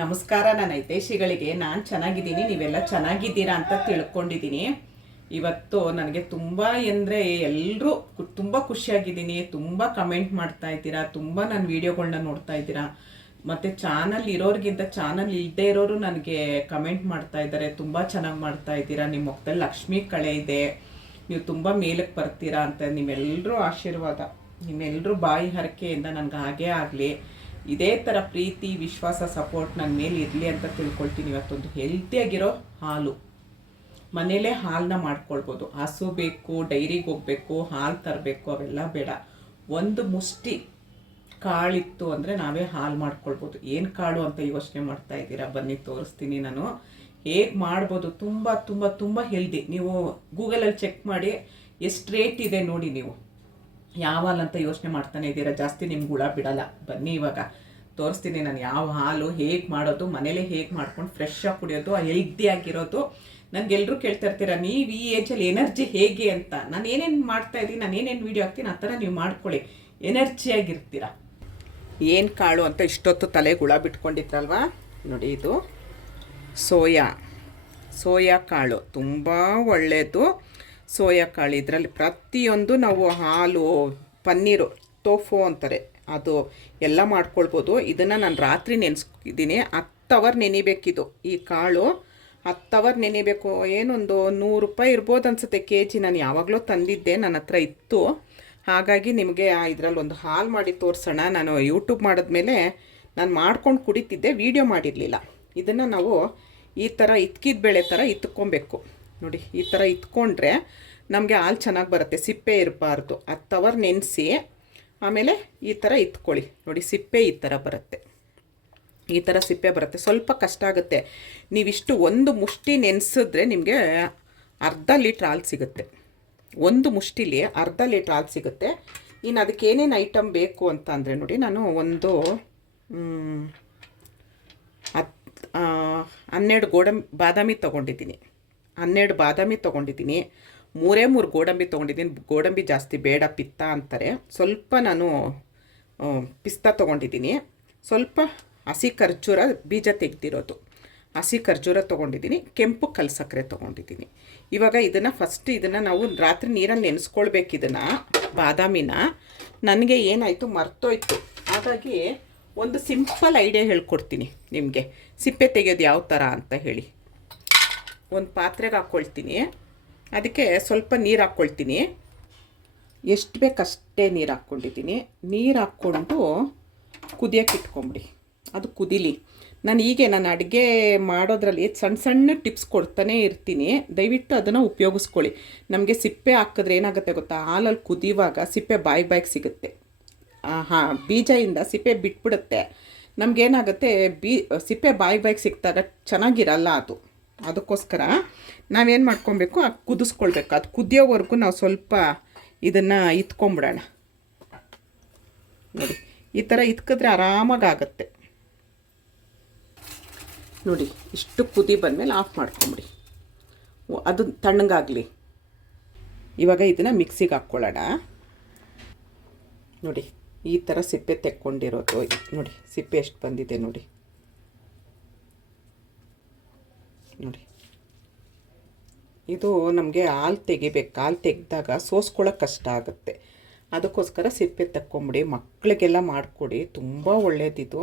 ನಮಸ್ಕಾರ, ನನ್ನ ಹಿತೈಷಿಗಳಿಗೆ. ನಾನು ಚೆನ್ನಾಗಿದ್ದೀನಿ, ನೀವೆಲ್ಲ ಚೆನ್ನಾಗಿದ್ದೀರಾ ಅಂತ ತಿಳ್ಕೊಂಡಿದ್ದೀನಿ. ಇವತ್ತು ನನಗೆ ತುಂಬ ಅಂದರೆ ಎಲ್ಲರೂ ತುಂಬ ಖುಷಿಯಾಗಿದ್ದೀನಿ. ತುಂಬ ಕಮೆಂಟ್ ಮಾಡ್ತಾ ಇದ್ದೀರಾ, ತುಂಬ ನನ್ನ ವೀಡಿಯೋಗಳನ್ನ ನೋಡ್ತಾ ಇದ್ದೀರಾ. ಮತ್ತು ಚಾನಲ್ ಇರೋರಿಗಿಂತ ಚಾನಲ್ ಇಲ್ಲದೆ ಇರೋರು ನನಗೆ ಕಮೆಂಟ್ ಮಾಡ್ತಾ ಇದ್ದಾರೆ, ತುಂಬ ಚೆನ್ನಾಗಿ ಮಾಡ್ತಾ ಇದ್ದೀರಾ. ನಿಮ್ಮ ಮುಖದಲ್ಲಿ ಲಕ್ಷ್ಮಿ ಕಳೆ ಇದೆ. ನೀವು ತುಂಬ ಮೇಲಕ್ಕೆ ಬರ್ತೀರಾ ಅಂತ ನಿಮ್ಮೆಲ್ಲರೂ ಆಶೀರ್ವಾದ ನಿಮ್ಮೆಲ್ಲರೂ ಬಾಯಿ ಹರಕೆಯಿಂದ ನನಗೆ ಹಾಗೇ ಆಗಲಿ. ಇದೇ ಥರ ಪ್ರೀತಿ, ವಿಶ್ವಾಸ ಸಪೋರ್ಟ್ ನನ್ನ ಮೇಲೆ ಇರಲಿ ಅಂತ ತಿಳ್ಕೊಳ್ತೀನಿ ಇವತ್ತೊಂದು ಹೆಲ್ತಿಯಾಗಿರೋ ಹಾಲು. ಮನೆಯಲ್ಲೇ ಹಾಲನ್ನ ಮಾಡ್ಕೊಳ್ಬೋದು. ಹಸು ಬೇಕು, ಡೈರಿಗೆ ಹೋಗಬೇಕು, ಹಾಲು ತರಬೇಕು, ಅವೆಲ್ಲ ಬೇಡ. ಒಂದು ಮುಷ್ಟಿ ಕಾಳಿತ್ತು ಅಂದರೆ ನಾವೇ ಹಾಲು ಮಾಡ್ಕೊಳ್ಬೋದು. ಏನು ಕಾಳು ಅಂತ ಯೋಚನೆ ಮಾಡ್ತಾ ಇದ್ದೀರಾ? ಬನ್ನಿ, ತೋರಿಸ್ತೀನಿ ನಾನು. ಹೇಗೆ ಮಾಡ್ಬೋದು? ತುಂಬ ತುಂಬ ತುಂಬ ಹೆಲ್ದಿ ನೀವು ಗೂಗಲಲ್ಲಿ ಚೆಕ್ ಮಾಡಿ, ಎಷ್ಟು ರೇಟ್ ಇದೆ ನೋಡಿ ನೀವು. ಯಾವ ಅಂತ ಯೋಚನೆ ಮಾಡ್ತಾನೆ ಇದ್ದೀರಾ ಜಾಸ್ತಿ ನಿಮ್ಗೆ ಹುಳ ಬಿಡಲ್ಲ. ಬನ್ನಿ ಇವಾಗ. ತೋರಿಸ್ತೀನಿ ನಾನು ಯಾವ ಹಾಲು ಹೇಗೆ ಮಾಡೋದು, ಮನೇಲೇ ಹೇಗೆ ಮಾಡ್ಕೊಂಡು ಫ್ರೆಶ್ ಆಗಿ ಕುಡಿಯೋದು ಹೆಲ್ದಿ ಆಗಿರೋದು. ನನಗೆಲ್ಲರೂ ಕೇಳ್ತಾ ಇರ್ತೀರಾ, ನೀವು ಈ ಏಜಲ್ಲಿ ಎನರ್ಜಿ ಹೇಗೆ ಅಂತ? ನಾನು ಏನೇನು ಮಾಡ್ತಾ ಇದ್ದೀನಿ ನಾನು ಏನೇನು ವೀಡಿಯೋ ಹಾಕ್ತೀನಿ, ಆ ಥರ ನೀವು ಮಾಡ್ಕೊಳ್ಳಿ. ಎನರ್ಜಿಯಾಗಿರ್ತೀರ ಏನು ಕಾಳು ಅಂತ ಇಷ್ಟೊತ್ತು ತಲೆಗೆ ಹುಳ ಬಿಟ್ಕೊಂಡಿದ್ರಲ್ವಾ? ನೋಡಿ ಇದು. ಸೋಯಾ. ಸೋಯಾ ಕಾಳು. ತುಂಬ ಒಳ್ಳೆಯದು ಸೋಯಾ ಕಾಳು ಇದರಲ್ಲಿ ಪ್ರತಿಯೊಂದು ನಾವು ಹಾಲು, ಪನ್ನೀರು ತೋಫು ಅಂತಾರೆ. ಅದು ಎಲ್ಲ ಮಾಡ್ಕೊಳ್ಬೋದು. ಇದನ್ನು ನಾನು ರಾತ್ರಿ ನೆನೆಸ್ಕಿದ್ದೀನಿ. ಹತ್ತು ಅವರ್ ನೆನಿಬೇಕಿದು. ಈ ಕಾಳು ಹತ್ತು ಅವರ್ ನೆನಿಬೇಕು. ಏನೊಂದು ನೂರು ರೂಪಾಯಿ ಇರ್ಬೋದು ಅನ್ಸುತ್ತೆ ಕೆ ಜಿ ನಾನು ಯಾವಾಗಲೂ ತಂದಿದ್ದೆ. ನನ್ನ ಹತ್ರ ಇತ್ತು. ಹಾಗಾಗಿ ನಿಮಗೆ ಇದರಲ್ಲಿ ಒಂದು ಹಾಲು ಮಾಡಿ ತೋರಿಸೋಣ. ನಾನು ಯೂಟ್ಯೂಬ್ ಮಾಡಿದ್ಮೇಲೆ ನಾನು ಮಾಡ್ಕೊಂಡು ಕುಡಿತಿದ್ದೆ. ವೀಡಿಯೋ ಮಾಡಿರಲಿಲ್ಲ. ಇದನ್ನು ನಾವು ಈ ಥರ ಇತ್ಕಿದ ಬೇಳೆ ಥರ ಇತ್ಕೊಬೇಕು. ನೋಡಿ, ಈ ಥರ ಇತ್ಕೊಂಡ್ರೆ ನಮಗೆ ಹಾಲು ಚೆನ್ನಾಗಿ ಬರುತ್ತೆ. ಸಿಪ್ಪೆ ಇರಬಾರ್ದು. ಹತ್ತು ಅವರ್ ನೆನೆಸಿ, ಆಮೇಲೆ ಈ ಥರ ಇತ್ಕೊಳ್ಳಿ ನೋಡಿ, ಸಿಪ್ಪೆ ಈ ಥರ ಬರುತ್ತೆ. ಈ ಥರ ಸಿಪ್ಪೆ ಬರುತ್ತೆ. ಸ್ವಲ್ಪ ಕಷ್ಟ ಆಗುತ್ತೆ. ನೀವಿಷ್ಟು ಒಂದು ಮುಷ್ಟಿ ನೆನೆಸಿದ್ರೆ ನಿಮಗೆ ಅರ್ಧ ಲೀಟ್ರ್ ಹಾಲು ಸಿಗುತ್ತೆ. ಒಂದು ಮುಷ್ಟಿಲಿ ಅರ್ಧ ಲೀಟ್ರ್ ಹಾಲು ಸಿಗುತ್ತೆ. ಇನ್ನು ಅದಕ್ಕೆ ಏನೇನು ಐಟಮ್ ಬೇಕು ಅಂತ ಅಂದರೆ ನೋಡಿ, ನಾನು ಒಂದು ಹತ್ತು ಹತ್ ಹನ್ನೆರಡು ಗೋಡಂಬಿ ಬಾದಾಮಿ ತೊಗೊಂಡಿದ್ದೀನಿ. ಹನ್ನೆರಡು ಬಾದಾಮಿ ತೊಗೊಂಡಿದ್ದೀನಿ. ಮೂರೇ ಮೂರು ಗೋಡಂಬಿ ತೊಗೊಂಡಿದ್ದೀನಿ. ಗೋಡಂಬಿ ಜಾಸ್ತಿ ಬೇಡ, ಪಿತ್ತ ಅಂತಾರೆ. ಸ್ವಲ್ಪ ನಾನು ಪಿಸ್ತಾ ತೊಗೊಂಡಿದ್ದೀನಿ. ಸ್ವಲ್ಪ ಹಸಿ ಖರ್ಜೂರ, ಬೀಜ ತೆಗೆದಿರೋದು. ಹಸಿ ಖರ್ಜೂರ ತೊಗೊಂಡಿದ್ದೀನಿ. ಕೆಂಪು ಕಲ್ ಸಕ್ಕರೆ ತೊಗೊಂಡಿದ್ದೀನಿ. ಇವಾಗ ಇದನ್ನು ಫಸ್ಟ್ ಇದನ್ನು ನಾವು ರಾತ್ರಿ ನೀರಲ್ಲಿ ನೆನೆಸ್ಕೊಳ್ಬೇಕು ಇದನ್ನು, ಬಾದಾಮಿನ. ನನಗೆ ಏನಾಯಿತು, ಮರ್ತೋಯ್ತು. ಹಾಗಾಗಿ ಒಂದು ಸಿಂಪಲ್ ಐಡಿಯಾ ಹೇಳ್ಕೊಡ್ತೀನಿ ನಿಮಗೆ. ಸಿಪ್ಪೆ ತೆಗೆಯೋದು ಯಾವ ಥರ ಅಂತ ಹೇಳಿ. ಒಂದು ಪಾತ್ರೆಗೆ ಹಾಕ್ಕೊಳ್ತೀನಿ ಅದಕ್ಕೆ ಸ್ವಲ್ಪ ನೀರು ಹಾಕ್ಕೊಳ್ತೀನಿ ಎಷ್ಟು ಬೇಕಷ್ಟೇ ನೀರು ಹಾಕ್ಕೊಂಡಿದ್ದೀನಿ. ನೀರು ಹಾಕ್ಕೊಂಡು ಕುದಿಯೋಕೆ ಇಟ್ಕೊಂಬಿಡಿ. ಅದು ಕುದಿಲಿ. ನಾನು ಹೀಗೆ ನಾನು ಅಡುಗೆ ಮಾಡೋದ್ರಲ್ಲಿ ಸಣ್ಣ ಸಣ್ಣ ಟಿಪ್ಸ್ ಕೊಡ್ತಾನೆ ಇರ್ತೀನಿ. ದಯವಿಟ್ಟು ಅದನ್ನು ಉಪಯೋಗಿಸ್ಕೊಳ್ಳಿ. ನಮಗೆ ಸಿಪ್ಪೆ ಹಾಕಿದ್ರೆ ಏನಾಗುತ್ತೆ ಗೊತ್ತಾ? ಹಾಲಲ್ಲಿ ಕುದಿಯುವಾಗ ಸಿಪ್ಪೆ ಬಾಯಿ ಬಾಯಿಗೆ ಸಿಗುತ್ತೆ. ಹಾಂ, ಬೀಜದಿಂದ ಸಿಪ್ಪೆ ಬಿಟ್ಬಿಡುತ್ತೆ. ನಮಗೇನಾಗುತ್ತೆ ಬೀ, ಸಿಪ್ಪೆ ಬಾಯಿ ಬಾಯಿಗೆ ಸಿಕ್ಕಿದಾಗ ಚೆನ್ನಾಗಿರಲ್ಲ ಅದು. ಅದಕ್ಕೋಸ್ಕರ ನಾವೇನು ಮಾಡ್ಕೊಬೇಕು, ಅದು ಕುದಿಸ್ಕೊಳ್ಬೇಕು. ಅದು ಕುದಿಯೋವರೆಗೂ ನಾವು ಸ್ವಲ್ಪ ಇದನ್ನು ಇತ್ಕೊಂಬಿಡೋಣ. ನೋಡಿ, ಈ ಥರ ಇತ್ಕಿದ್ರೆ ಆರಾಮಾಗಿ ಆಗುತ್ತೆ ನೋಡಿ, ಇಷ್ಟು ಕುದಿ ಬಂದಮೇಲೆ ಆಫ್ ಮಾಡ್ಕೊಂಬಿಡಿ. ಅದು ತಣ್ಣಗಾಗಲಿ. ಇವಾಗ ಇದನ್ನು ಮಿಕ್ಸಿಗೆ ಹಾಕ್ಕೊಳ್ಳೋಣ. ನೋಡಿ, ಈ ಥರ ಸಿಪ್ಪೆ ತೆಕ್ಕೊಂಡಿರೋದು. ನೋಡಿ, ಸಿಪ್ಪೆ ಎಷ್ಟು ಬಂದಿದೆ ನೋಡಿ. ನೋಡಿ. ಇದು ನಮಗೆ ಹಾಲು ತೆಗಿಬೇಕು. ಹಾಲು ತೆಗೆದಾಗ ಸೋಸ್ಕೊಳ್ಳೋಕೆ ಕಷ್ಟ ಆಗುತ್ತೆ. ಅದಕ್ಕೋಸ್ಕರ ಸಿಪ್ಪೆ ತಕ್ಕೊಂಬಿಡಿ. ಮಕ್ಕಳಿಗೆಲ್ಲ ಮಾಡಿಕೊಡಿ. ತುಂಬ ಒಳ್ಳೆಯದಿದು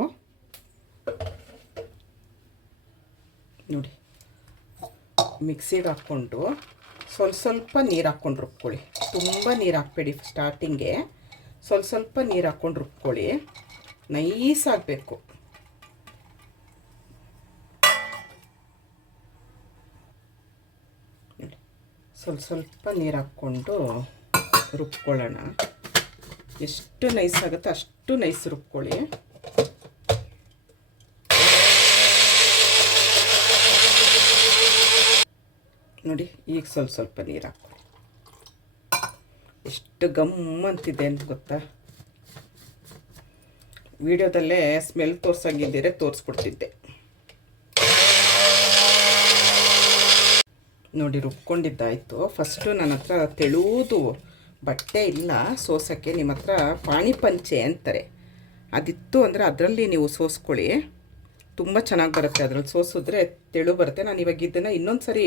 ನೋಡಿ. ಮಿಕ್ಸಿಗೆ ಹಾಕ್ಕೊಂಡು ಸ್ವಲ್ಪ ಸ್ವಲ್ಪ ನೀರು ಹಾಕ್ಕೊಂಡು ರುಬ್ಕೊಳ್ಳಿ. ತುಂಬ ನೀರು ಹಾಕ್ಬೇಡಿ ಸ್ಟಾರ್ಟಿಂಗೆ ಸ್ವಲ್ಪ ಸ್ವಲ್ಪ ನೀರು ಹಾಕ್ಕೊಂಡು ರುಬ್ಕೊಳ್ಳಿ. ನೈಸ್ ಆಗಬೇಕು. ಸ್ವಲ್ಪ ಸ್ವಲ್ಪ ನೀರು ಹಾಕ್ಕೊಂಡು ರುಬ್ಕೊಳ್ಳೋಣ. ಎಷ್ಟು ನೈಸ್ ಆಗುತ್ತೆ ಅಷ್ಟು ನೈಸ್ ರುಬ್ಕೊಳ್ಳಿ. ನೋಡಿ, ಈಗ ಸ್ವಲ್ಪ ಸ್ವಲ್ಪ ನೀರು ಹಾಕ್ಕೊಳ್ಳಿ. ಎಷ್ಟು ಗಮ್ ಅಂತಿದೆ ಅಂತ ಗೊತ್ತಾ? ವಿಡಿಯೋದಲ್ಲೇ ಸ್ಮೆಲ್ ತೋರ್ಸಂಗಿದ್ದೀರೆ ತೋರಿಸ್ಕೊಡ್ತಿದ್ದೆ. ನೋಡಿ ರುಬ್ಕೊಂಡಿದ್ದಾಯಿತು. ಫಸ್ಟು ನನ್ನ ಹತ್ರ ತೆಳುವುದು ಬಟ್ಟೆ ಇಲ್ಲ. ಸೋಸೋಕ್ಕೆ ನಿಮ್ಮ ಹತ್ರ ಪಾಣಿ ಪಂಚೆ ಅಂತಾರೆ. ಅದಿತ್ತು ಅಂದರೆ ಅದರಲ್ಲಿ ನೀವು ಸೋಸ್ಕೊಳ್ಳಿ. ತುಂಬ ಚೆನ್ನಾಗಿ ಬರುತ್ತೆ ಅದರಲ್ಲಿ ಸೋಸಿದ್ರೆ ತೆಳು ಬರುತ್ತೆ. ನಾನು ಇವಾಗ ಇದನ್ನು ಇನ್ನೊಂದು ಸರಿ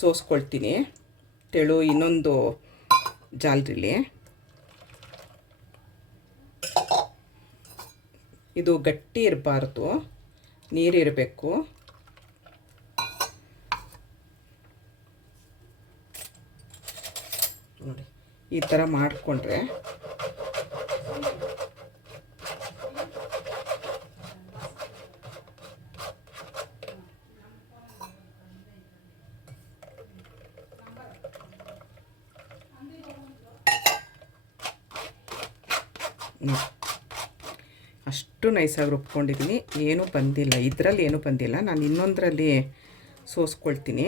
ಸೋಸ್ಕೊಳ್ತೀನಿ. ತೆಳು ಇನ್ನೊಂದು ಜಾಲರಿಲಿ. ಇದು ಗಟ್ಟಿ ಇರಬಾರ್ದು. ನೀರಿರಬೇಕು. ನೋಡಿ, ಈ ಥರ ಮಾಡಿಕೊಂಡ್ರೆ ಅಷ್ಟು ನೈಸಾಗಿ ರುಬ್ಕೊಂಡಿದ್ದೀನಿ. ಏನೂ ಬಂದಿಲ್ಲ. ಇದರಲ್ಲಿ ಏನೂ ಬಂದಿಲ್ಲ. ನಾನು ಇನ್ನೊಂದರಲ್ಲಿ ಸೋಸ್ಕೊಳ್ತೀನಿ.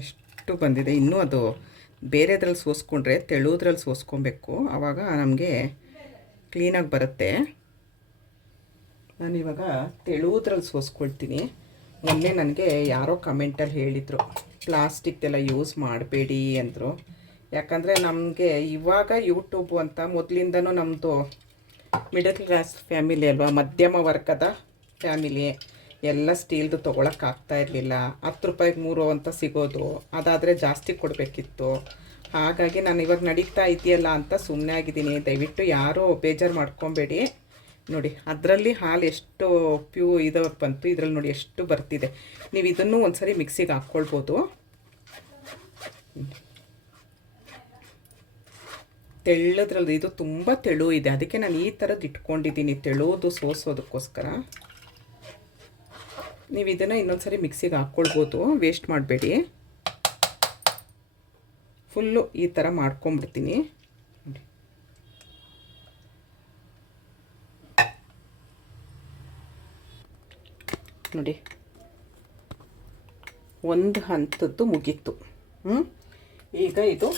ಎಷ್ಟು ಬಂದಿದೆ ಇನ್ನೂ ಅದು ಬೇರೆದ್ರಲ್ಲಿ ಸೋಸ್ಕೊಂಡ್ರೆ ತೆಳುವುದ್ರಲ್ಲಿ ಸೋಸ್ಕೊಬೇಕು. ಆವಾಗ ನಮಗೆ ಕ್ಲೀನಾಗಿ ಬರುತ್ತೆ. ನಾನಿವಾಗ ತೆಳುವುದ್ರಲ್ಲಿ ಸೋಸ್ಕೊಳ್ತೀನಿ. ಮೊನ್ನೆ ನನಗೆ ಯಾರೋ ಕಮೆಂಟಲ್ಲಿ ಹೇಳಿದರು, ಪ್ಲಾಸ್ಟಿಕ್ದೆಲ್ಲ ಯೂಸ್ ಮಾಡಬೇಡಿ ಅಂದರು. ಯಾಕಂದರೆ ನಮಗೆ ಇವಾಗ ಯೂಟ್ಯೂಬು ಅಂತ ಮೊದಲಿಂದನೂ ನಮ್ಮದು ಮಿಡಲ್ ಕ್ಲಾಸ್ ಫ್ಯಾಮಿಲಿ ಅಲ್ವಾ, ಮಧ್ಯಮ ವರ್ಗದ ಫ್ಯಾಮಿಲಿ ಎಲ್ಲ ಸ್ಟೀಲ್ದು ತೊಗೊಳಕ್ಕಾಗ್ತಾ ಇರಲಿಲ್ಲ. ಹತ್ತು ರೂಪಾಯಿಗೆ ಮೂರು ಅಂತ ಸಿಗೋದು, ಅದಾದರೆ ಜಾಸ್ತಿ ಕೊಡಬೇಕಿತ್ತು. ಹಾಗಾಗಿ ನಾನು ಇವಾಗ ನಡೀತಾ ಇದೆಯಲ್ಲ ಅಂತ ಸುಮ್ಮನೆ ಆಗಿದ್ದೀನಿ. ದಯವಿಟ್ಟು ಯಾರೂ ಬೇಜಾರು ಮಾಡ್ಕೊಬೇಡಿ. ನೋಡಿ, ಅದರಲ್ಲಿ ಹಾಲು ಎಷ್ಟು ಪ್ಯೂ ಇದು ಬಂತು, ಇದರಲ್ಲಿ ನೋಡಿ ಎಷ್ಟು ಬರ್ತಿದೆ. ನೀವು ಇದನ್ನು ಒಂದ್ಸರಿ ಮಿಕ್ಸಿಗೆ ಹಾಕ್ಕೊಳ್ಬೋದು. ತೆಳ್ಳದ್ರಲ್ಲಿ ಇದು ತುಂಬ ತೆಳು ಇದೆ. ಅದಕ್ಕೆ ನಾನು ಈ ಥರದ್ದು ಇಟ್ಕೊಂಡಿದ್ದೀನಿ ತೆಳುವುದು ಸೋಸೋದಕ್ಕೋಸ್ಕರ. ನೀವು ಇದನ್ನು ಇನ್ನೊಂದು ಸರಿ ಮಿಕ್ಸಿಗೆ ಹಾಕ್ಕೊಳ್ಬೋದು. ವೇಸ್ಟ್ ಮಾಡಬೇಡಿ. ಫುಲ್ಲು ಈ ಥರ ಮಾಡ್ಕೊಂಬಿಡ್ತೀನಿ. ನೋಡಿ. ಒಂದು ಹಂತದ್ದು ಮುಗೀತು. ಈಗ ಇದು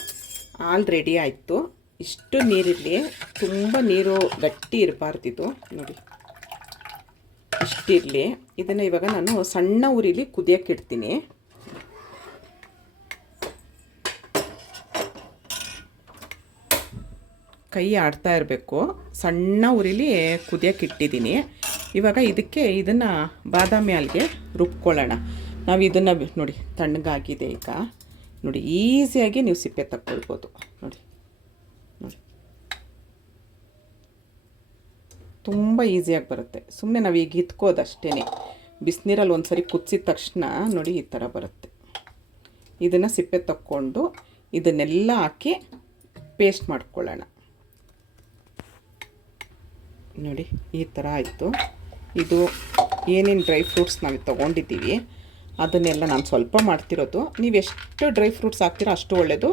ಆಲ್ ರೆಡಿ ಆಯಿತು. ಇಷ್ಟು ನೀರಿರಲಿ. ತುಂಬ ನೀರು ಗಟ್ಟಿ ಇರಬಾರ್ದಿದು. ನೋಡಿ. ಇಷ್ಟಿರಲಿ ಇದನ್ನು ಇವಾಗ ನಾನು ಸಣ್ಣ ಉರಿಲಿ ಕುದಿಯೋಕೆ ಇಡ್ತೀನಿ ಕೈ ಆಡ್ತಾ ಇರಬೇಕು. ಸಣ್ಣ ಉರಿಲಿ ಕುದಿಯೋಕೆ ಇಟ್ಟಿದ್ದೀನಿ ಇವಾಗ ಇದಕ್ಕೆ ಇದನ್ನು ಬಾದಾಮಿ ಹಾಲಿಗೆ ರುಬ್ಕೊಳ್ಳೋಣ. ನಾವು ಇದನ್ನು ನೋಡಿ, ತಣ್ಣಗಾಗಿದೆ ಈಗ. ನೋಡಿ ಈಸಿಯಾಗಿ ನೀವು ಸಿಪ್ಪೆ ತಕ್ಕೊಳ್ಬೋದು. ನೋಡಿ. ತುಂಬ ಈಸಿಯಾಗಿ ಬರುತ್ತೆ. ಸುಮ್ಮನೆ ನಾವು ಈಗ ಇತ್ಕೋದಷ್ಟೇ ಬಿಸಿನೀರಲ್ಲಿ ಒಂದು ಸರಿ ಕುದಿಸಿದ ತಕ್ಷಣ ನೋಡಿ ಈ ಥರ ಬರುತ್ತೆ. ಇದನ್ನು ಸಿಪ್ಪೆ ತಕ್ಕೊಂಡು ಇದನ್ನೆಲ್ಲ ಹಾಕಿ ಪೇಸ್ಟ್ ಮಾಡ್ಕೊಳ್ಳೋಣ. ನೋಡಿ, ಈ ಥರ ಆಯಿತು. ಇದು ಏನೇನು ಡ್ರೈ ಫ್ರೂಟ್ಸ್ ನಾವು ತೊಗೊಂಡಿದ್ದೀವಿ, ಅದನ್ನೆಲ್ಲ ನಾನು ಸ್ವಲ್ಪ ಮಾಡ್ತಿರೋದು. ನೀವು ಎಷ್ಟು ಡ್ರೈ ಫ್ರೂಟ್ಸ್ ಹಾಕ್ತೀರೋ ಅಷ್ಟು ಒಳ್ಳೆಯದು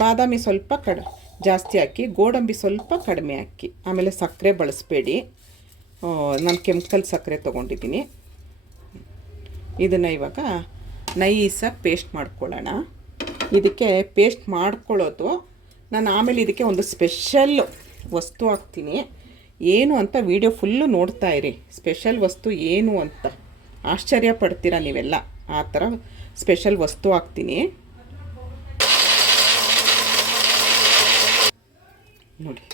ಬಾದಾಮಿ ಸ್ವಲ್ಪ ಕಡ ಜಾಸ್ತಿ ಹಾಕಿ, ಗೋಡಂಬಿ ಸ್ವಲ್ಪ ಕಡಿಮೆ ಹಾಕಿ. ಆಮೇಲೆ ಸಕ್ಕರೆ ಬಳಸಬೇಡಿ. ನಾನು ಕೆಮಿಕಲ್ ಸಕ್ಕರೆ ತೊಗೊಂಡಿದ್ದೀನಿ. ಇದನ್ನು ಇವಾಗ ನೈಸಾಗಿ ಪೇಸ್ಟ್ ಮಾಡ್ಕೊಳ್ಳೋಣ. ಇದಕ್ಕೆ ಪೇಸ್ಟ್ ಮಾಡ್ಕೊಳ್ಳೋದು, ನಾನು ಆಮೇಲೆ ಇದಕ್ಕೆ ಒಂದು ಸ್ಪೆಷಲ್ ವಸ್ತು ಹಾಕ್ತೀನಿ. ಏನು ಅಂತ ವಿಡಿಯೋ ಫುಲ್ಲು ನೋಡ್ತಾ ಇರಿ. ಸ್ಪೆಷಲ್ ವಸ್ತು ಏನು ಅಂತ. ಆಶ್ಚರ್ಯ ಪಡ್ತೀರಾ ನೀವೆಲ್ಲ? ಆ ಥರ ಸ್ಪೆಷಲ್ ವಸ್ತು ಹಾಕ್ತೀನಿ. ನೋಡಿ.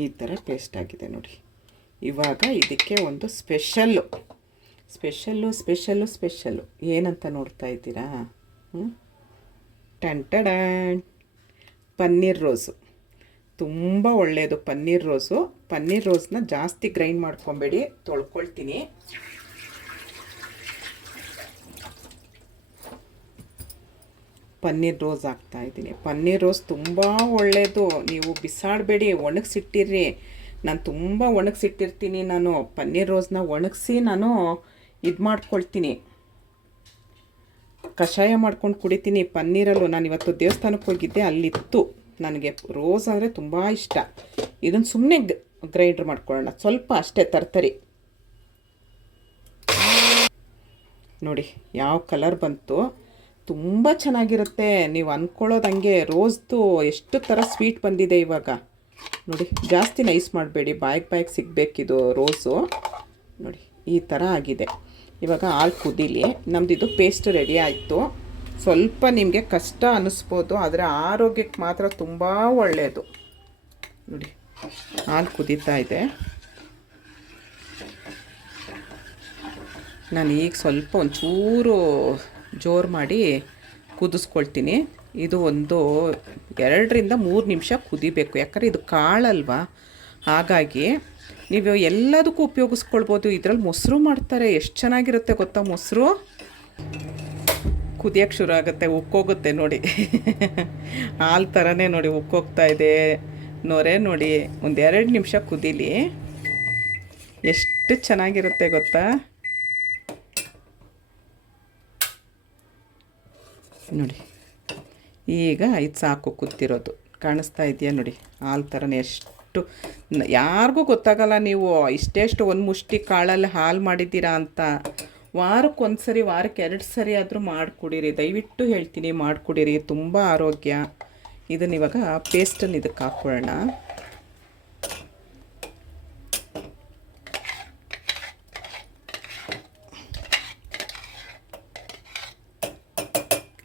ಈ ಥರ ಪೇಸ್ಟ್ ಆಗಿದೆ ನೋಡಿ. ಇವಾಗ ಇದಕ್ಕೆ ಒಂದು ಸ್ಪೆಷಲ್ಲು ಸ್ಪೆಷಲ್ಲು ಸ್ಪೆಷಲ್ಲು ಸ್ಪೆಷಲ್ಲು ಏನಂತ ನೋಡ್ತಾ ಇದ್ದೀರಾ? ಹ್ಞೂ ಟಂಟಡಾನ್ ಪನ್ನೀರ್ ರೋಸು. ತುಂಬ ಒಳ್ಳೆಯದು ಪನ್ನೀರ್ ರೋಸು. ಪನ್ನೀರ್ ರೋಸ್ನ ಜಾಸ್ತಿ ಗ್ರೈಂಡ್ ಮಾಡ್ಕೊಬೇಡಿ, ತೊಳ್ಕೊಳ್ತೀನಿ. ಪನ್ನೀರ್ ರೋಸ್ ಹಾಕ್ತಾ ಇದ್ದೀನಿ. ಪನ್ನೀರ್ ರೋಸ್ ತುಂಬ ಒಳ್ಳೆಯದು ನೀವು ಬಿಸಾಡಬೇಡಿ ಒಣಗಿಸಿಟ್ಟಿರಿ ನಾನು ತುಂಬ ಒಣಗಿಸಿಟ್ಟಿರ್ತೀನಿ ನಾನು. ಪನ್ನೀರ್ ರೋಸ್ನ ಒಣಗಿಸಿ ನಾನು ಇದು ಮಾಡ್ಕೊಳ್ತೀನಿ. ಕಷಾಯ ಮಾಡ್ಕೊಂಡು ಕುಡಿತೀನಿ ಪನ್ನೀರಲ್ಲೂ. ನಾನು ಇವತ್ತು ದೇವಸ್ಥಾನಕ್ಕೆ ಹೋಗಿದ್ದೆ, ಅಲ್ಲಿತ್ತು. ನನಗೆ ರೋಸ್ ಅಂದರೆ ತುಂಬ ಇಷ್ಟ. ಇದನ್ನು ಸುಮ್ಮನೆ ಗ್ರೈಂಡ್ರ್ ಮಾಡ್ಕೊಳ್ಳೋಣ. ಸ್ವಲ್ಪ ಅಷ್ಟೇ ತರ್ತರಿ. ನೋಡಿ, ಯಾವ ಕಲರ್ ಬಂತು? ತುಂಬ ಚೆನ್ನಾಗಿರುತ್ತೆ. ನೀವು ಅಂದ್ಕೊಳ್ಳೋದಂಗೆ ರೋಸ್ದು ಎಷ್ಟು ಥರ ಸ್ವೀಟ್ ಬಂದಿದೆ ಇವಾಗ. ನೋಡಿ, ಜಾಸ್ತಿ ನೈಸ್ ಮಾಡಬೇಡಿ. ಬಾಯಿಗೆ ಬಾಯಿಗೆ ಸಿಗಬೇಕಿದು ರೋಸು. ನೋಡಿ, ಈ ಥರ ಆಗಿದೆ. ಇವಾಗ ಹಾಲು ಕುದೀಲಿ. ನಮ್ಮದಿದು ಪೇಸ್ಟ್ ರೆಡಿ ಆಯಿತು. ಸ್ವಲ್ಪ ನಿಮಗೆ ಕಷ್ಟ ಅನ್ನಿಸ್ಬೋದು ಆದರೆ ಆರೋಗ್ಯಕ್ಕೆ ಮಾತ್ರ ತುಂಬ ಒಳ್ಳೆಯದು ನೋಡಿ, ಹಾಲು ಕುದೀತಾ ಇದೆ. ನಾನು ಈಗ ಸ್ವಲ್ಪ ಒಂಚೂರು ಜೋರು ಮಾಡಿ ಕುದಿಸ್ಕೊಳ್ತೀನಿ. ಇದು ಒಂದು ಎರಡರಿಂದ ಮೂರು ನಿಮಿಷ ಕುದಿಬೇಕು. ಯಾಕಂದರೆ ಇದು ಕಾಳಲ್ವ? ಹಾಗಾಗಿ ನೀವು ಎಲ್ಲದಕ್ಕೂ ಉಪಯೋಗಿಸ್ಕೊಳ್ಬೋದು. ಇದರಲ್ಲಿ ಮೊಸರು ಮಾಡ್ತಾರೆ. ಎಷ್ಟು ಚೆನ್ನಾಗಿರುತ್ತೆ ಗೊತ್ತಾ ಮೊಸರು? ಕುದಿಯೋಕ್ಕೆ ಶುರು ಆಗುತ್ತೆ. ಉಕ್ಕೋಗುತ್ತೆ ನೋಡಿ. ಹಾಲು ಥರನೇ ನೋಡಿ ಉಕ್ಕೋಗ್ತಾ ಇದೆ. ನೊರೆ ನೋಡಿ. ಒಂದು ಎರಡು ನಿಮಿಷ ಕುದೀಲಿ. ಎಷ್ಟು ಚೆನ್ನಾಗಿರುತ್ತೆ ಗೊತ್ತಾ? ನೋಡಿ. ಈಗ ಇದು ಸಾಕು ಕೂತಿರೋದು. ಕಾಣಿಸ್ತಾ ಇದೆಯಾ ನೋಡಿ? ಹಾಲು ಥರನೇ ಎಷ್ಟು ಯಾರಿಗೂ ಗೊತ್ತಾಗಲ್ಲ ನೀವು ಇಷ್ಟೆಷ್ಟು ಒಂದು ಮುಷ್ಟಿ ಕಾಳಲ್ಲಿ ಹಾಲು ಮಾಡಿದ್ದೀರಾ ಅಂತ. ವಾರಕ್ಕೆ ಒಂದು ಸರಿ ವಾರಕ್ಕೆ ಎರಡು ಸರಿ ಆದರೂ ಮಾಡಿಕೊಡಿರಿ. ದಯವಿಟ್ಟು ಹೇಳ್ತೀನಿ, ಮಾಡಿಕೊಡಿರಿ. ತುಂಬ ಆರೋಗ್ಯ. ಇದನ್ನ ಇವಾಗ ಪೇಸ್ಟನ್ನು ಇದಕ್ಕೆ ಹಾಕ್ಕೊಳ್ಳೋಣ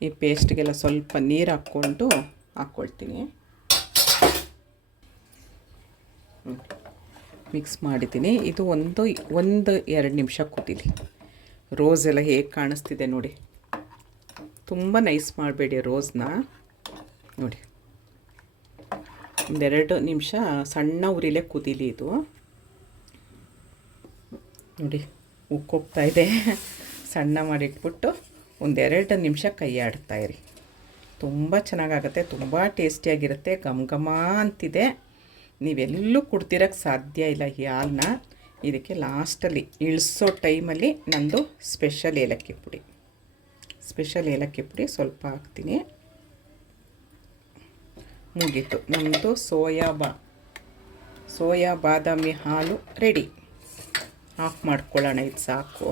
ಈ ಪೇಸ್ಟ್ಗೆಲ್ಲ ಸ್ವಲ್ಪ ನೀರು ಹಾಕ್ಕೊಂಡು ಹಾಕ್ಕೊಳ್ತೀನಿ. ಮಿಕ್ಸ್ ಮಾಡಿದ್ದೀನಿ. ಇದು ಒಂದು ಒಂದು ಎರಡು ನಿಮಿಷ ಕುದೀಲಿ ರೋಸ್ ಎಲ್ಲ ಹೇಗೆ ಕಾಣಿಸ್ತಿದೆ ನೋಡಿ. ತುಂಬ ನೈಸ್ ಮಾಡಬೇಡಿ ರೋಸ್ನ. ನೋಡಿ. ಒಂದೆರಡು ನಿಮಿಷ ಸಣ್ಣ ಉರಿಲೇ ಕುದೀಲಿ ಇದು. ನೋಡಿ, ಉಕ್ಕೋಗ್ತಾ ಇದೆ. ಸಣ್ಣ ಮಾಡಿಟ್ಬಿಟ್ಟು ಒಂದೆರಡು ನಿಮಿಷ ಕೈ ಆಡ್ತಾ ಇರಿ. ತುಂಬ ಚೆನ್ನಾಗಾಗುತ್ತೆ, ತುಂಬ ಟೇಸ್ಟಿಯಾಗಿರುತ್ತೆ, ಘಮ ಘಮ ಅಂತಿದೆ. ನೀವೆಲ್ಲೂ ಕುಡ್ತಿರೋಕ್ಕೆ ಸಾಧ್ಯ ಇಲ್ಲ ಈ ಹಾಲನ್ನ ಇದಕ್ಕೆ ಲಾಸ್ಟಲ್ಲಿ ಇಳಿಸೋ ಟೈಮಲ್ಲಿ ನಂದು ಸ್ಪೆಷಲ್ ಏಲಕ್ಕಿ ಪುಡಿ. ಸ್ಪೆಷಲ್ ಏಲಕ್ಕಿ ಪುಡಿ ಸ್ವಲ್ಪ ಹಾಕ್ತೀನಿ. ಮುಗೀತು. ನಮ್ಮದು ಸೋಯಾ ಬಾ ಸೋಯಾ ಬಾದಾಮಿ ಹಾಲು ರೆಡಿ. ಆಫ್ ಮಾಡ್ಕೊಳ್ಳೋಣ, ಇದು ಸಾಕು.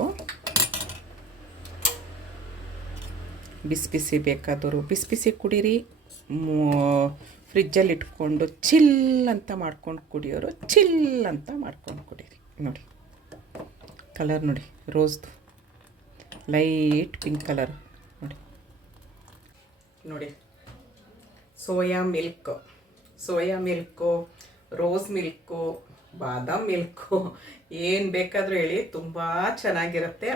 ಬಿಸಿ ಬಿಸಿ ಬೇಕಾದವರು ಬಿಸಿ ಬಿಸಿ ಕುಡೀರಿ ಫ್ರಿಜ್ಜಲ್ಲಿ ಇಟ್ಕೊಂಡು ಚಿಲ್ ಅಂತ ಮಾಡ್ಕೊಂಡು ಕುಡಿಯೋರು, ಚಿಲ್ ಅಂತ ಮಾಡ್ಕೊಂಡು ಕುಡೀರಿ. ನೋಡಿ, ಕಲರ್ ನೋಡಿ, ರೋಸ್ದು. Light pink colour. ನೋಡಿ ನೋಡಿ, soya milk. Soya milk, rose milk, badam milk. ಏನು ಬೇಕಾದರೂ ಹೇಳಿ, ತುಂಬ ಚೆನ್ನಾಗಿರುತ್ತೆ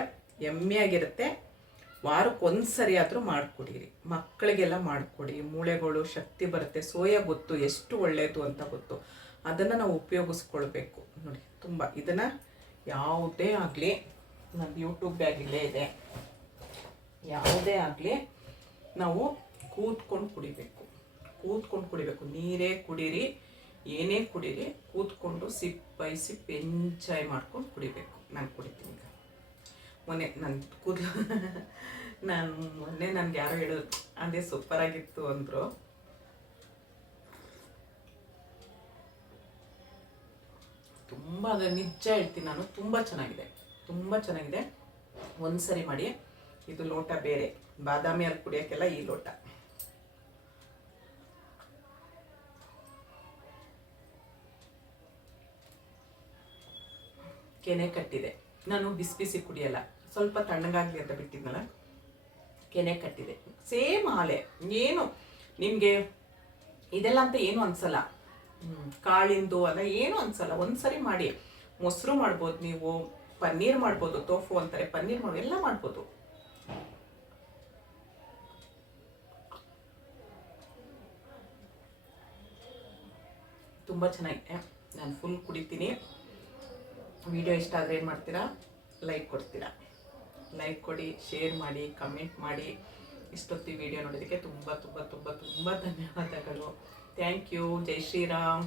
ಎಮ್ಮೆಯಾಗಿರುತ್ತೆ ವಾರಕ್ಕೆ ಒಂದು ಸರಿ ಆದರೂ ಮಾಡಿಕೊಡಿರಿ. ಮಕ್ಕಳಿಗೆಲ್ಲ ಮಾಡಿಕೊಡಿ. ಮೂಳೆಗಳು ಶಕ್ತಿ ಬರುತ್ತೆ. ಸೋಯಾ ಗೊತ್ತು, ಎಷ್ಟು ಒಳ್ಳೆಯದು ಅಂತ ಗೊತ್ತು. ಅದನ್ನು ನಾವು ಉಪಯೋಗಿಸ್ಕೊಳ್ಬೇಕು. ನೋಡಿ, ತುಂಬ ಇದನ್ನು ಯಾವುದೇ ಆಗಲಿ ನಮ್ಮ ಯೂಟ್ಯೂಬ್ ಬ್ಯಾಗಿಲ್ಲೇ ಇದೆ. ಯಾವುದೇ ಆಗಲಿ ನಾವು ಕೂತ್ಕೊಂಡು ಕುಡಿಬೇಕು. ಕೂತ್ಕೊಂಡು ಕುಡಿಬೇಕು. ನೀರೇ ಕುಡೀರಿ, ಏನೇ ಕುಡೀರಿ, ಕೂತ್ಕೊಂಡು ಸಿಪ್ ಬೈ ಸಿಪ್ ಎಂಜಾಯ್ ಮಾಡ್ಕೊಂಡು ಕುಡಿಬೇಕು. ನಾನು ಕುಡಿತೀನಿ ಮೊನ್ನೆ ನನ್ನ ಕೂದಲು. ನಾನು ಮೊನ್ನೆ ನನ್ಗೆ ಯಾರೋ ಹೇಳೋದು, ಅದೇ ಸೂಪರ್ ಆಗಿತ್ತು ಅಂದರು. ತುಂಬ ಅದು ನಿಜ ಹೇಳ್ತೀನಿ ನಾನು, ತುಂಬ ಚೆನ್ನಾಗಿದೆ. ತುಂಬ ಚೆನ್ನಾಗಿದೆ. ಒಂದು ಸರಿ ಮಾಡಿ, ಇದು ಲೋಟ ಬೇರೆ. ಬಾದಾಮಿ ಅಲ್ಲಿ ಕುಡಿಯೋಕ್ಕೆಲ್ಲ ಈ ಲೋಟ. ಕೆನೆ ಕಟ್ಟಿದೆ. ನಾನು ಬಿಸಿ ಬಿಸಿ ಕುಡಿಯಲ್ಲ. ಸ್ವಲ್ಪ ತಣ್ಣಗಾಗಲಿ ಅಂತ ಬಿಟ್ಟಿದ್ನಲ್ಲ? ಕೆನೆ ಕಟ್ಟಿದೆ. ಸೇಮ್ ಹಾಲೆ ಏನು? ನಿಮಗೆ ಇದೆಲ್ಲ ಅಂತ ಏನು ಅನ್ಸಲ್ಲ. ಕಾಳಿಂದು ಅಲ್ಲ, ಏನು ಅನ್ಸಲ್ಲ. ಒಂದ್ಸರಿ ಮಾಡಿ. ಮೊಸರು ಮಾಡ್ಬೋದು ನೀವು, ಪನ್ನೀರ್ ಮಾಡ್ಬೋದು ತೋಫು ಅಂತಾರೆ. ಪನ್ನೀರ್ ಮಾಡಿ, ಎಲ್ಲ ಮಾಡ್ಬೋದು. ತುಂಬ ಚೆನ್ನಾಗಿದೆ. ನಾನು ಫುಲ್ ಕುಡಿತೀನಿ. ವಿಡಿಯೋ ಇಷ್ಟ ಆದರೆ ಏನು ಮಾಡ್ತೀರಾ? ಲೈಕ್ ಕೊಡ್ತೀರಾ. ಲೈಕ್ ಕೊಡಿ ಶೇರ್ ಮಾಡಿ ಕಮೆಂಟ್ ಮಾಡಿ. ಇಷ್ಟೊತ್ತಿ ವಿಡಿಯೋ ನೋಡೋದಕ್ಕೆ ತುಂಬ ತುಂಬ ತುಂಬ ತುಂಬ ಧನ್ಯವಾದಗಳು. Thank you Jai Shriram.